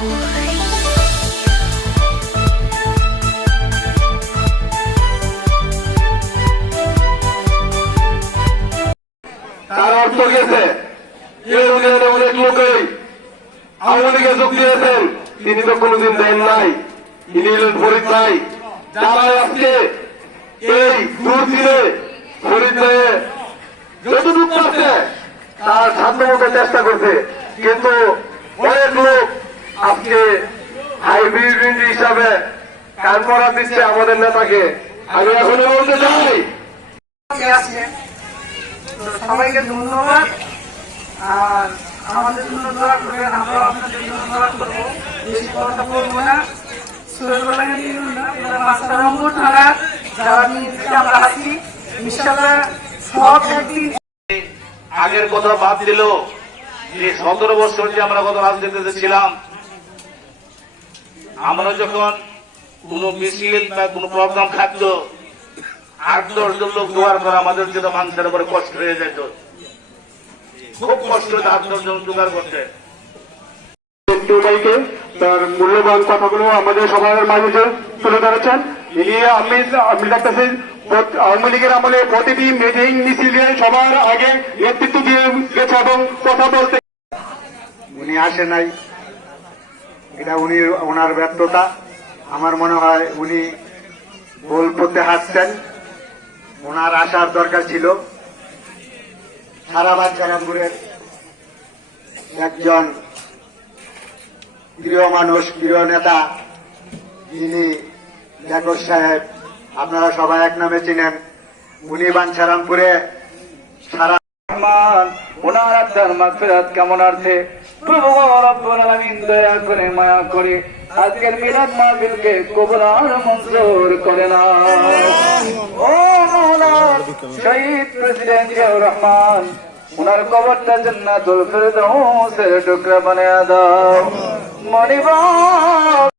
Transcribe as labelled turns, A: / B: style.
A: তার অর্থ গেছে অনেক লোকই? আওয়ামী লীগে যোগ দিয়েছেন, তিনি তো কোনোদিন দেন নাই। তিনি হলেন ফরিদ ভাই। যারা আজকে এই দুর্দিনে ফরিদ ভাইয়ে যতটুকু পারছে, তার সাধ্য মতো চেষ্টা করছে। কিন্তু অনেক লোক আজকে হাইব্রিড হিসাবে কান পড়া দিচ্ছে আমাদের নেতাকে। আমি এখনও বলতে চাই
B: সবাইকে ধন্যবাদ। আর আমাদের জন্য দোয়া করবেন আমরাও আপনাদের জন্য দোয়া করব। বেশি কথা বলব না। যারা আমরা আছি ইনশাল্লাহ সব একদিন
C: আগের কথা বাদ দিল যে সতেরো বছর যে আমরা কত রাজনীতিতে ছিলাম আমরা যখন কোন মিছিল বা কোন প্রোগ্রাম থাকতো, আট, দশ জন লোক জোগাড় করে আমাদের জন্য মানুষের উপরে কষ্ট হয়ে যেত। খুব কষ্ট হতো আট, দশ জন জোগাড় করতে।
A: তার মূল্যবান কথাগুলো আমাদের সবার মাঝে তুলে ধরেছেন। ইনি আমি আমি দেখতেছি আওয়ামী লীগের আমলে প্রতিটি মিটিং মিছিলে সবার আগে নেতৃত্ব দিয়ে গেছে এবং কথা বলতে
D: উনি আসে নাই। এটা উনি, ওনার ব্যর্থতা। আমার মনে হয় উনি গোল পথে হাসছেন ওনার আসার দরকার ছিল। সারা বাচ্চারামপুরের একজন প্রিয় মানুষ, প্রিয় নেতা, যিনি জাকর সাহেব, আপনারা সবাই এক নামে চিনেন। উনি বাঞ্ছারামপুরে সারা
C: রহমান। ওনার আত্মার মাগফিরাত কামনার্থে প্রভু দয়া করে মায়া করে আজকের মিলাদ আর মঞ্জুর করে না। ও শহীদ প্রেসিডেন্ট জিয়াউর রহমান, ওনার কবরটা জান্নাতুল ফিরদাউসের টুকরা বানিয়ে দাও। মনিবাগ